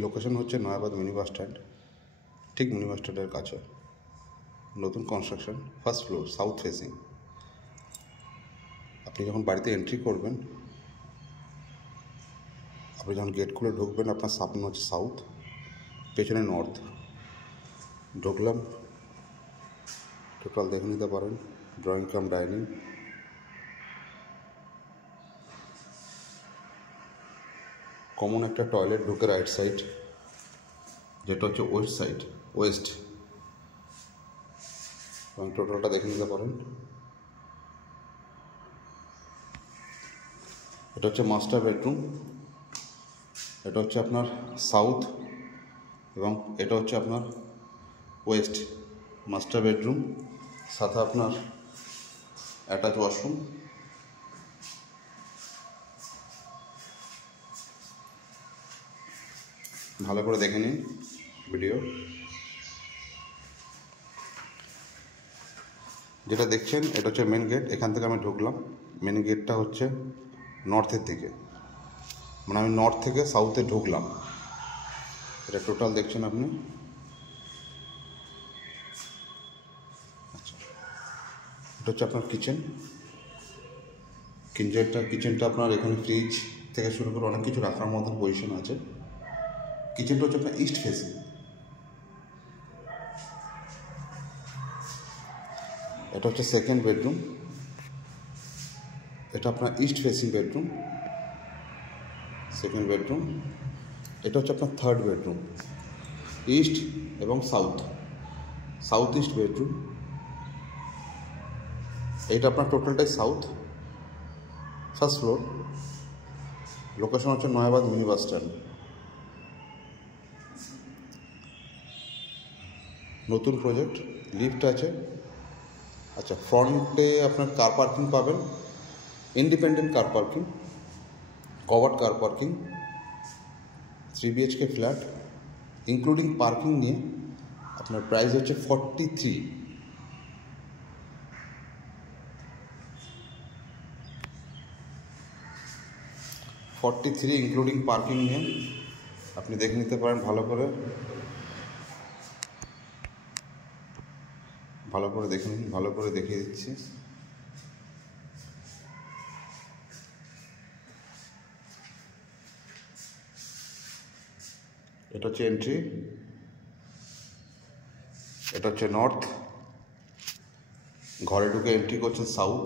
লোকেশন হচ্ছে Nayabad mini bus stand, ঠিক mini bus স্ট্যান্ডের কাছে। নতুন construction, first floor, south facing. আপনি যখন বাড়িতে এন্ট্রি করবেন, আপনি যখন গেট খুলে ঢুকবেন, আপনার সামনে হচ্ছে সাউথ, পেছনে নর্থ। ঢুকলাম, টোটাল দেখে নিতে পারেন, ড্রয়িং কাম ডাইনিং। কমন একটা টয়লেট ঢুকে রাইট সাইড, যেটা হচ্ছে ওয়েস্ট, এবং টোটালটা দেখে নিতে পারেন। এটা হচ্ছে মাস্টার বেডরুম, এটা হচ্ছে আপনার সাউথ, এবং এটা হচ্ছে আপনার ওয়েস্ট। মাস্টার বেডরুম, সাথে আপনার অ্যাটাচ ওয়াশরুম। ভালো করে দেখে নিন ভিডিও। যেটা দেখছেন এটা হচ্ছে মেন গেট। এখান থেকে আমি ঢুকলাম, মেন গেটটা হচ্ছে নর্থের দিকে, মানে আমি নর্থ থেকে সাউথে ঢুকলাম। এটা টোটাল দেখছেন আপনি। আচ্ছা, এটা হচ্ছে আপনার কিচেনটা আপনার এখানে ফ্রিজ থেকে শুরু করে অনেক কিছু রাখার মতন পজিশন আছে। কিচেনটা হচ্ছে আপনার ইস্ট ফেসিং। এটা হচ্ছে সেকেন্ড বেডরুম, এটা আপনার east facing bedroom, second bedroom. এটা হচ্ছে আপনার থার্ড বেডরুম, ইস্ট এবং সাউথ ইস্ট বেডরুম। এইটা আপনার টোটালটাই সাউথ, ফার্স্ট ফ্লোর। লোকেশন হচ্ছে নয়াবাদ মিনি বাস স্ট্যান্ড। নতুন প্রজেক্ট, লিফট আছে। আচ্ছা, ফ্রন্টে আপনার কার পার্কিং পাবেন, independent car parking, covered car parking, 3 BHK flat, including parking নিয়ে আপনার প্রাইস হচ্ছে 43 ইনক্লুডিং পার্কিং নিয়ে। আপনি দেখে নিতে পারেন ভালো করে দেখে নিন, ভালো করে দেখিয়ে দিচ্ছি। এটা হচ্ছে এন্ট্রি, এটা হচ্ছে নর্থ। ঘরে ঢুকে এন্ট্রি করছেন সাউথ।